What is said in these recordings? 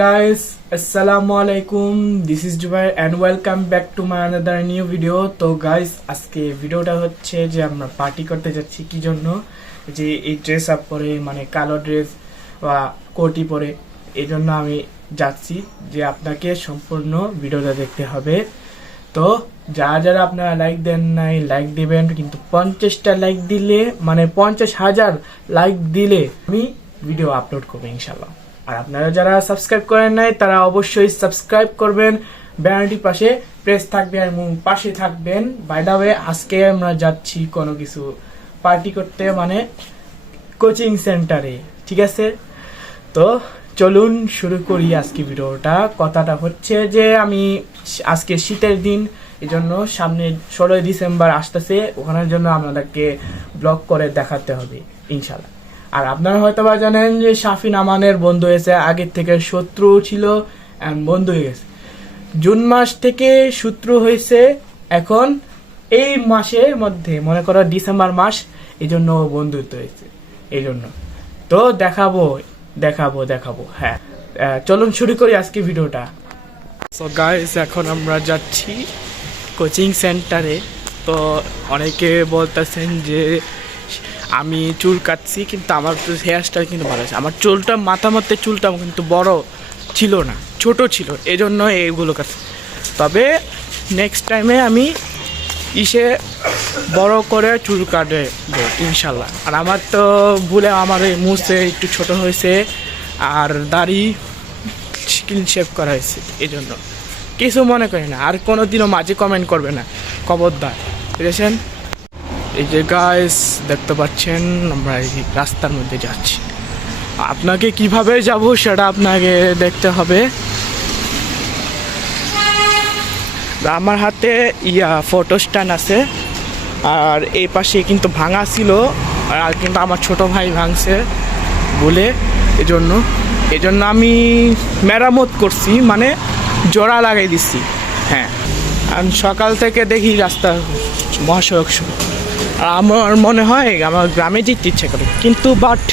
Guys, Assalamu alaikum. This is Jubair and welcome back to my another new video. তো guys আজকে ভিডিওটা হচ্ছে যে আমরা পার্টি করতে যাচ্ছি কি জন্য যে এই ড্রেস আপ পরে মানে কালো ড্রেস বা কোটি পরে এই জন্য আমি যাচ্ছি যে আপনাকে সম্পূর্ণ ভিডিওটা দেখতে হবে তো যারা যারা আপনারা লাইক দেন নাই লাইক দিবেন কিন্তু পঞ্চাশটা লাইক দিলে মানে পঞ্চাশ হাজার লাইক দিলে আমি ভিডিও আপলোড করব ইনশাল্লাহ আর আপনারা যারা সাবস্ক্রাইব করেন নাই, তারা অবশ্যই সাবস্ক্রাইব করবেন। ব্যানারটির পাশে প্রেস থাকবে এবং পাশে থাকবেন। বাই দা ওয়ে আজকে আমরা যাচ্ছি কোনো কিছু পার্টি করতে মানে কোচিং সেন্টারে ঠিক আছে? তো চলুন শুরু করি আজকে ভিডিওটা। কথাটা হচ্ছে যে, আমি আজকে শীতের দিন এই জন্য সামনে ষোলোই ডিসেম্বর আসতেছে। ওখানের জন্য আপনাদেরকে ব্লগ করে দেখাতে হবে ইনশাল্লাহ আর আপনারা হয়তো বা জানেন যে শাফিন আমানের বন্ধু হয়েছে, আগের থেকে শত্রু ছিল বন্ধু হয়ে গেছে। জুন মাস থেকে শত্রু হয়েছে এখন এই মাসের মধ্যে, মনে করো ডিসেম্বর মাস এই জন্য বন্ধুত্ব হয়েছে এই জন্য তো দেখাবো দেখাবো দেখাবো হ্যাঁ। চলুন শুরু করি আজকে ভিডিওটা। সো গাইস এখন আমরা যাচ্ছি কোচিং সেন্টারে। তো অনেকে বলতেছেন যে আমি চুল কাটছি, কিন্তু আমার তো হেয়ার স্টাইল কিন্তু ভালো আছে। আমার চুলটা মাথা মধ্যে চুলটা কিন্তু বড় ছিল না, ছোট ছিল এই জন্য এইগুলো কাটছি। তবে নেক্সট টাইমে আমি ইসে বড় করে চুল কাটে ইনশাল্লাহ। আর আমার তো ভুলে আমার এই মুছে একটু ছোট হয়েছে, আর দাড়ি স্কিন শেপ করা হয়েছে এই জন্য কিছু মনে করি না, আর কোনো দিনও মাঝে কমেন্ট করবে না। খবরদার, বুঝেছেন? এই যে গাইস দেখতে পাচ্ছেন, আমরা এই রাস্তার মধ্যে যাচ্ছি। আপনাকে কীভাবে যাব সেটা আপনাকে দেখতে হবে। আমার হাতে ইয়া ফটো স্ট্যান্ড আছে। আর এই পাশে কিন্তু ভাঙা ছিল, আর কিন্তু আমার ছোট ভাই ভাঙছে বলে এজন্য। এজন্য আমি মেরামত করছি মানে জোড়া লাগাই দিচ্ছি। হ্যাঁ। আর সকাল থেকে দেখি রাস্তা মহাসড়ক শুরু। আমার মনে হয় আমার গ্রামে যেতে ইচ্ছে করে। কিন্তু বাট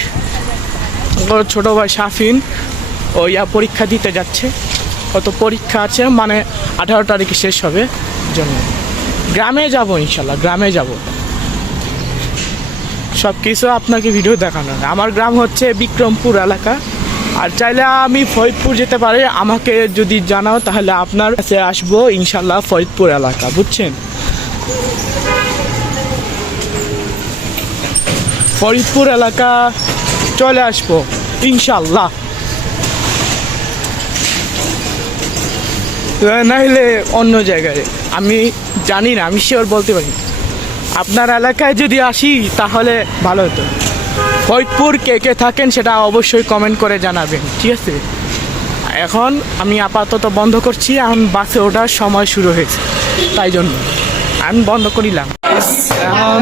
ছোটো ভাই শাফিন ও ইয়া পরীক্ষা দিতে যাচ্ছে। কত পরীক্ষা আছে মানে আঠারো তারিখে শেষ হবে জন্য। গ্রামে যাব ইনশাল্লাহ, গ্রামে যাব। সব কিছু আপনাকে ভিডিও দেখানো। আমার গ্রাম হচ্ছে বিক্রমপুর এলাকা। আর চাইলে আমি ফরিদপুর যেতে পারি। আমাকে যদি জানাও, তাহলে আপনার কাছে আসব ইনশাল্লাহ ফরিদপুর এলাকা, বুঝছেন? ফরিদপুর এলাকা চলে আসব ইনশাল্লাহ নাহলে অন্য জায়গায়। আমি জানি না, আমি শিওর বলতে পারি। আপনার এলাকায় যদি আসি, তাহলে ভালো হতো। ফরিদপুর কে কে থাকেন সেটা অবশ্যই কমেন্ট করে জানাবেন, ঠিক আছে? এখন আমি আপাতত বন্ধ করছি, এখন বাসে ওঠার সময় শুরু হয়েছে, তাই জন্য। আমি বন্ধ করিলাম। এখন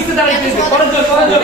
আর পিছনে দাঁড়াইতেছে, পরের জন, পরের জন।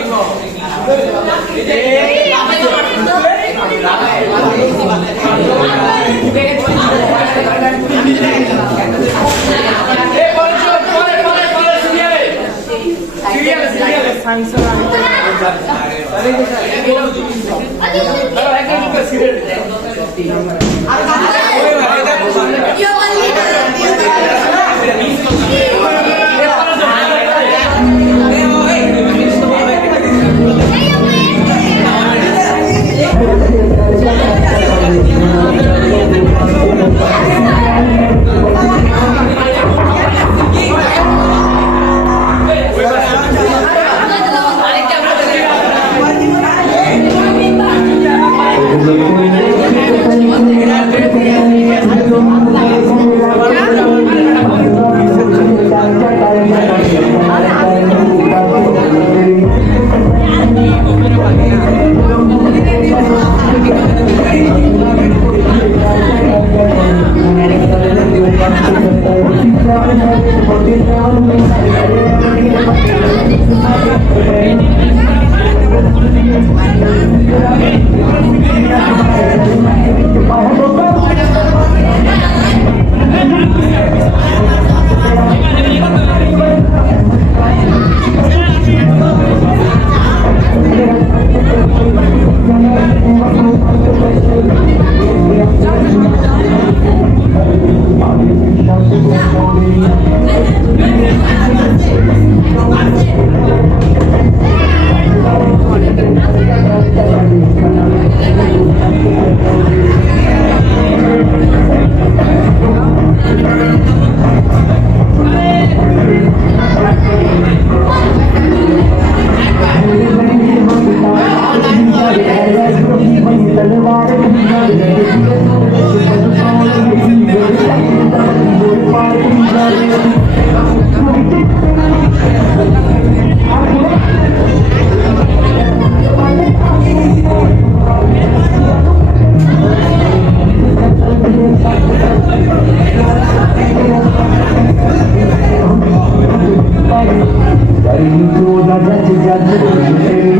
এ, পরের Thank you. Thank you.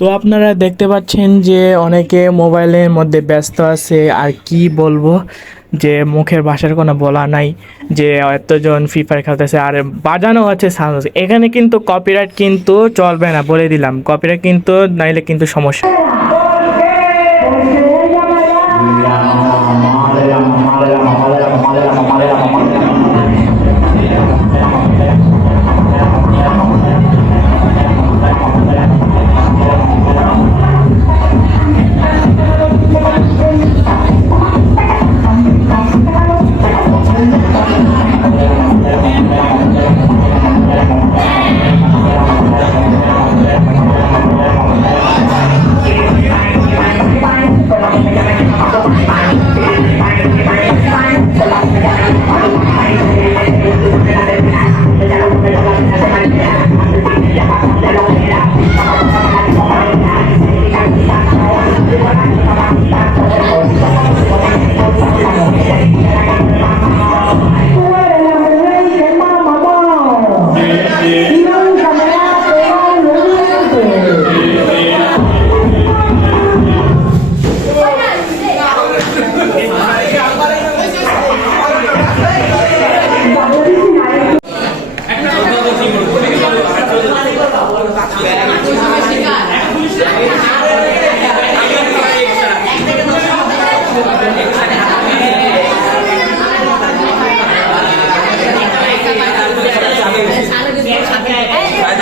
তো আপনারা দেখতে পাচ্ছেন যে অনেকে মোবাইলের মধ্যে ব্যস্ত আছে, আর কি বলব? যে মুখের ভাষার কোনো বলা নাই, যে এতজন ফ্রি ফায়ার খেলতেছে, আর বাজানো হচ্ছে সাউন্ড এখানে কিন্তু কপিরাইট কিন্তু চলবে না বলে দিলাম। কপিরাইট কিন্তু নাইলে কিন্তু সমস্যা।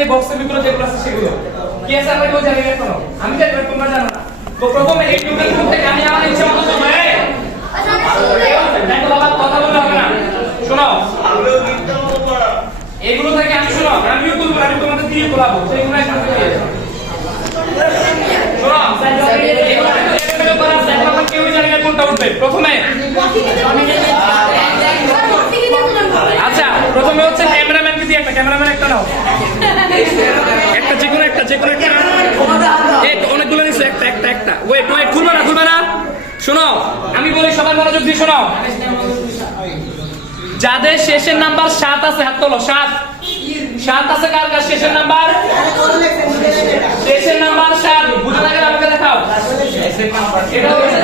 যে বক্সের ভিতরে যেগুলো আছে সেগুলো। কি আছে আমরা কেউ জানি এখনও। আমি জানি না তোমরা জানো না। তো প্রথমে এই টুকের গ্রুপ আমি আমার ইচ্ছা মতো চলবে দেখো বাবা কথা বলতে হবে না। শোনো। এগুলো থেকে আমি শোনো আমিও তুলবো আমি তোমাদের দিয়ে বলাবো সেগুলো কোনটা উঠবে। প্রথমে। আচ্ছা প্রথমে হচ্ছে আমি বলি সবাই মনোযোগ দিয়ে শোনো। যাদের শেষের নাম্বার সাত আছে, হাত তোলো, সাত। সাত আছে কার কার শেষের নাম্বার? শেষের নাম্বার সাত। বুঝে থাকে আমাকে দেখাও। এটা হচ্ছে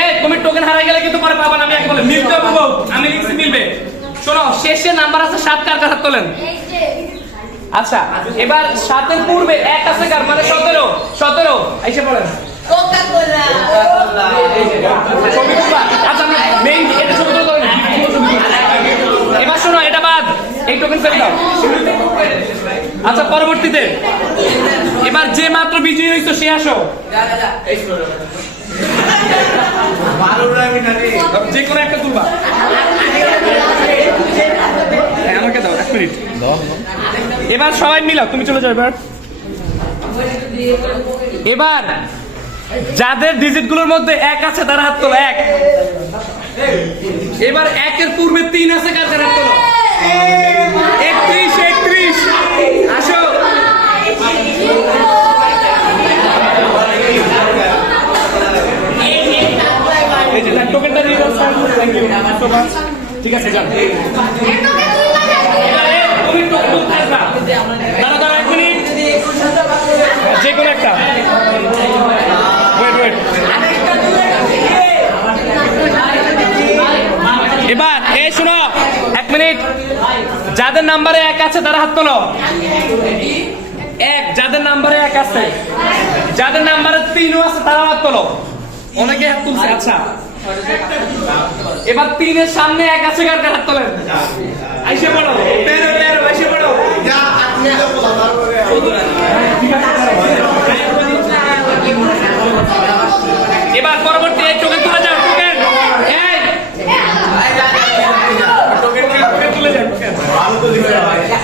এই তুমি টোকেন হারাই গেলে কিন্তু পরে পাবা না, আমি একে বলে মিলতে বউ। আমি লিখছি, মিলবে। শোনো শেষের নাম্বার আছে সাত কার কার তোলেন? আচ্ছা এবার সাতের পূর্বে এক আছে কার? মানে সতেরো সতেরো। এসে পড়েন। আচ্ছা। এবার শোনো এটা বাদ। এই টোকেন ফেলে দাও। আচ্ছা পরবর্তীতে। এবার যে মাত্র বিজয়ী হইছো সে আসো। যে কোনো একটা তুলবা। আমাকে দাও, এক মিনিট। এবার সবাই মিলাও, তুমি চলে যাও এবার। এবার যাদের ডিজিটগুলোর মধ্যে এক আছে, তারা হাত তোলো, এক। এবার একের পূর্বে তিন আছে, কার হাত তোলো? একত্রিশ একত্রিশ। আসো। টোকেনটা দিয়ে দাও থ্যাংক ইউ সো মাচ ঠিক আছে, যান। এক মিনিট। যে কোনো একটা। এবার এই শোনো, এক মিনিট। যাদের নাম্বারে এক আছে, তারা হাত তোলো। এক, যাদের নাম্বারে এক আছে। যাদের নাম্বারে তিনও আছে তারা হাত তোলো। অনেকে হাত তুলছে আচ্ছা। এবার তিনের সামনে এক আছে কার কার হাত তোলেন? আইসে পড়ো। তেরো তেরো আইসে পড়ো। এবার পরবর্তী এই টোকেন তুলে যাও টোকেন এই। টোকেন তুলে যাও টোকেন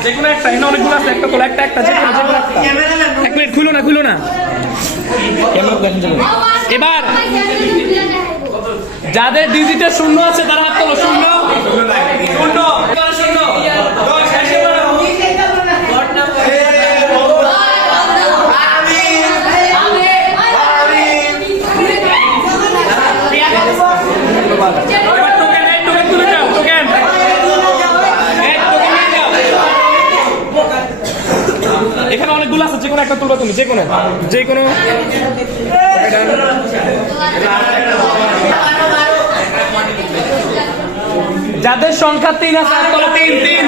যে কোনো একটা এখানে অনেকগুলো আছে একটা তোলা একটা একটা যে কোনো যে কোনো একটা। এক মিনিট খুলো না খুলো না। এবার। যাদের ডিজিটে শূন্য আছে, তারা হাত তোলো, শূন্য। শূন্য। শূন্য এখানে অনেকগুলো আছে যে কোনো একটা তুলবা তুমি যে কোনো যে কোনো যাদের সংখ্যা তিন আছে তিন তিন।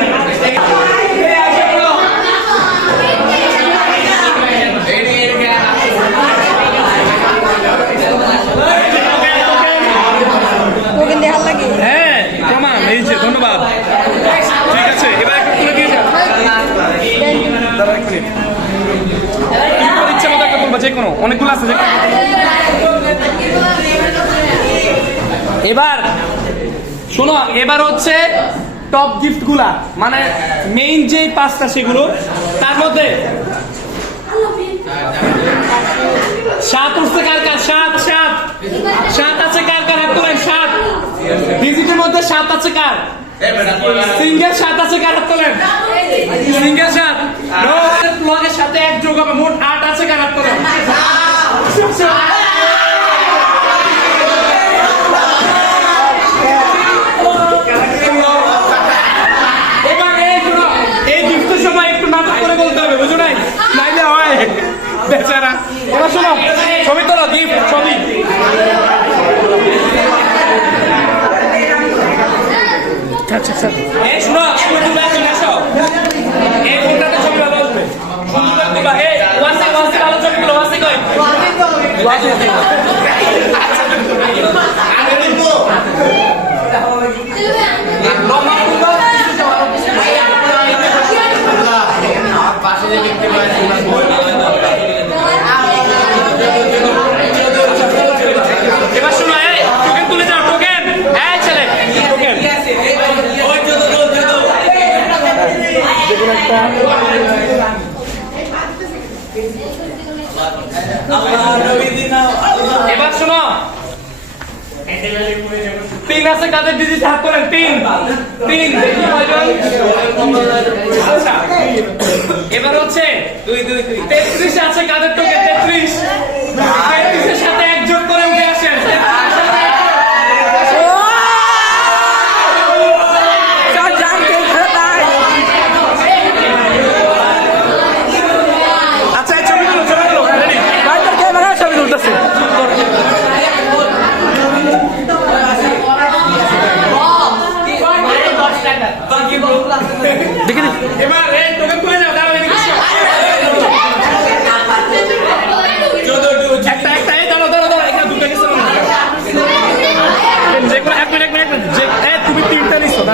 হ্যাঁ ধন্যবাদ। ঠিক আছে, এবার মতো যে কোনো, অনেকগুলো আছে, যে শোনো, এবার হচ্ছে টপ গিফটগুলা। মানে মেইন যে পাঁচটা সেগুলো, তার মধ্যে সাত উঠছে কার কার? সাত সাত। সাত আছে কার কার? হাত তোলেন, সাত। ডিজিটের মধ্যে সাত আছে কার? সিঙ্গেল সাত আছে কার? হাত তোলেন। সিঙ্গেল সাত। প্লগের সাথে এক যোগ হবে। মোট আট আছে কার? হাত তোলেন। এবার কাদের ডিজিট হাত করেন? তিন। আচ্ছা। এবার হচ্ছে, দুই দুই দুই। তেত্রিশ আছে কাদের টোকে তেত্রিশ। সাথে একজন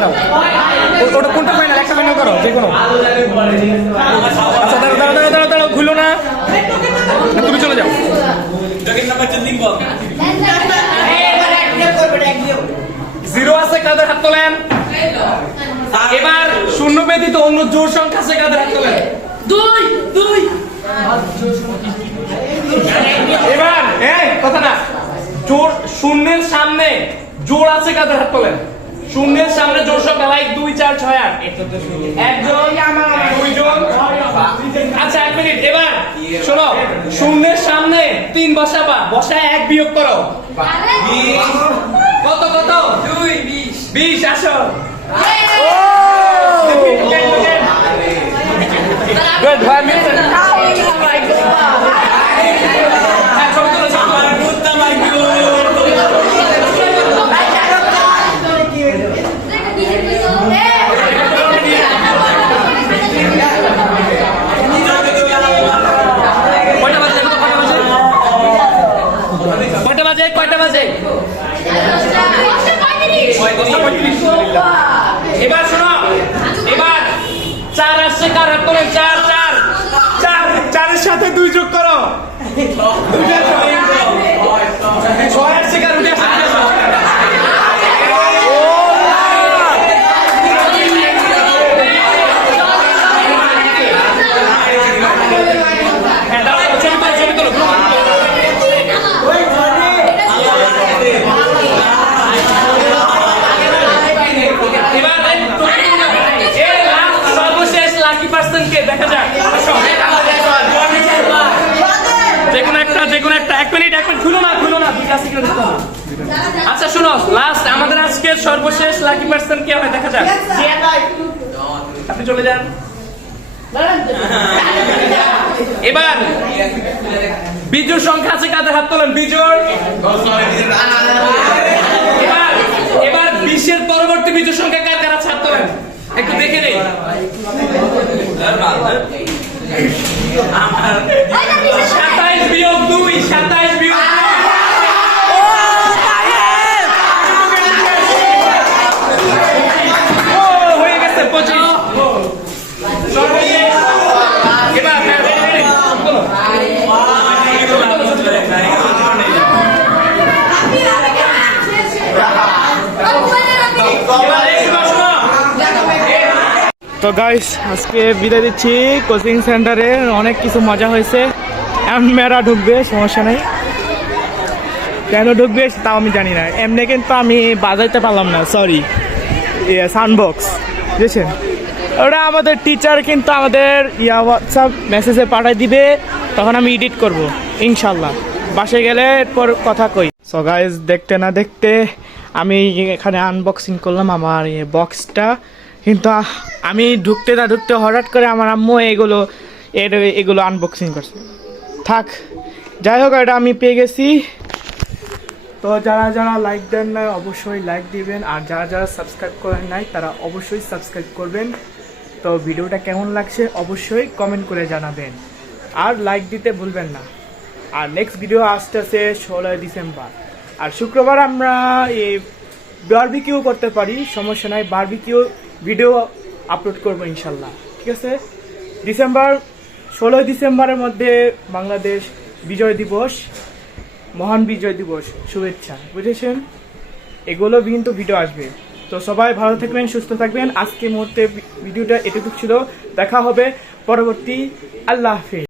দাঁড়াও। ওটা কোনটা ফাইনাল একটা ফাইনাল করো যে কোনো। আচ্ছা দাঁড়াও দাঁড়াও দাঁড়াও দাঁড়াও না, তুমি চলে যাও। জিরো আছে কাদের হাত তোলেন? এবার শূন্য ব্যতীত অন্য জোর সংখ্যা আছে কাদের হাত তোলেন? দুই দুই। এবার এই কথা না জোর শূন্যের সামনে জোর আছে কাদের হাত তোলেন? শূন্যের সামনে জোর সংখ্যা লাইক দুই চার ছয় আট। একজন দুইজন। আচ্ছা এক মিনিট এবার শোনো শূন্যের সামনে তিন বসা বা বসায় এক বিয়োগ করো। কত কত? দুই বিশ। বিশ আসো Good, five minutes. হ্যাঁ, ছবি তুলো, ছবি তুলো। কয়টা বাজে কয়টা বাজে কয়টা বাজে কয়টা বাজে এবার শোনো এবার চার আসছে কার হাত তোলেন চার চার চার চারের সাথে দুই যোগ করো দুইটা ছয়। ছয় আসছে কার উঠে আসছে হ্যাঁ, দাঁড়াও, ছবি তোলো, ছবি তোলো, ছবি তোলো। এবার এই তুমি এই last সর্বশেষ লাকি পার্সন কে দেখা যাক আসো। যে কোনো একটা যে কোনো একটা এক মিনিট এক মিনিট খুলো না খুলো না দুইটা সিগারেট দিতে হবে। আচ্ছা শুনো লাস্ট আমাদের আজকের সর্বশেষ লাকি পার্সন কে হয় দেখা যাক আপনি চলে যান এবার বিজোর সংখ্যা আছে কাদের হাত তোলেন বিজুর এবার এবার বিশের পরবর্তী বিজুর সংখ্যা কার কার আছে হাত তোলেন একটু দেখে নেই সাতাইশ বিয়োগ দুই সাতাইশ গাইস আজকে বিদায় দিচ্ছি কোচিং সেন্টারে। অনেক কিছু মজা হয়েছে। মেয়েরা ঢুকবে, সমস্যা নেই। কেন ঢুকবে তাও আমি জানি না। এমনি কিন্তু আমি বাজাইতে পারলাম না সরি সাউন্ড বক্স বুঝেছেন? ওটা আমাদের টিচার কিন্তু আমাদের ইয়া হোয়াটসঅ্যাপ মেসেজে পাঠিয়ে দিবে, তখন আমি এডিট করব ইনশাল্লাহ বাসে গেলে এরপর কথা কই। সো গাইজ দেখতে না দেখতে আমি এখানে আনবক্সিং করলাম আমার বক্সটা কিন্তু আমি ঢুকতে না ঢুকতে হঠাৎ করে আমার আম্মু এগুলো এর এগুলো আনবক্সিং করছে। থাক, যাই হোক, এটা আমি পেয়ে গেছি। তো যারা যারা লাইক দেন না অবশ্যই লাইক দিবেন। আর যারা যারা সাবস্ক্রাইব করেন নাই, তারা অবশ্যই সাবস্ক্রাইব করবেন। তো ভিডিওটা কেমন লাগছে, অবশ্যই কমেন্ট করে জানাবেন। আর লাইক দিতে ভুলবেন না। আর নেক্সট ভিডিও আসতেছে ষোলোই ডিসেম্বর। আর শুক্রবার আমরা এই বারবিকিউ করতে পারি, সমস্যা নাই বারবিকিউ ভিডিও আপলোড করব ইনশাল্লাহ, ঠিক আছে? ডিসেম্বর ষোলোই ডিসেম্বরের মধ্যে বাংলাদেশ বিজয় দিবস, মহান বিজয় দিবস, শুভেচ্ছা, বুঝেছেন? এগুলো কিন্তু ভিডিও আসবে। তো সবাই ভালো থাকবেন, সুস্থ থাকবেন। আজকে মুহূর্তে ভিডিওটা এটুকু ছিল। দেখা হবে পরবর্তী। আল্লাহ হাফিজ।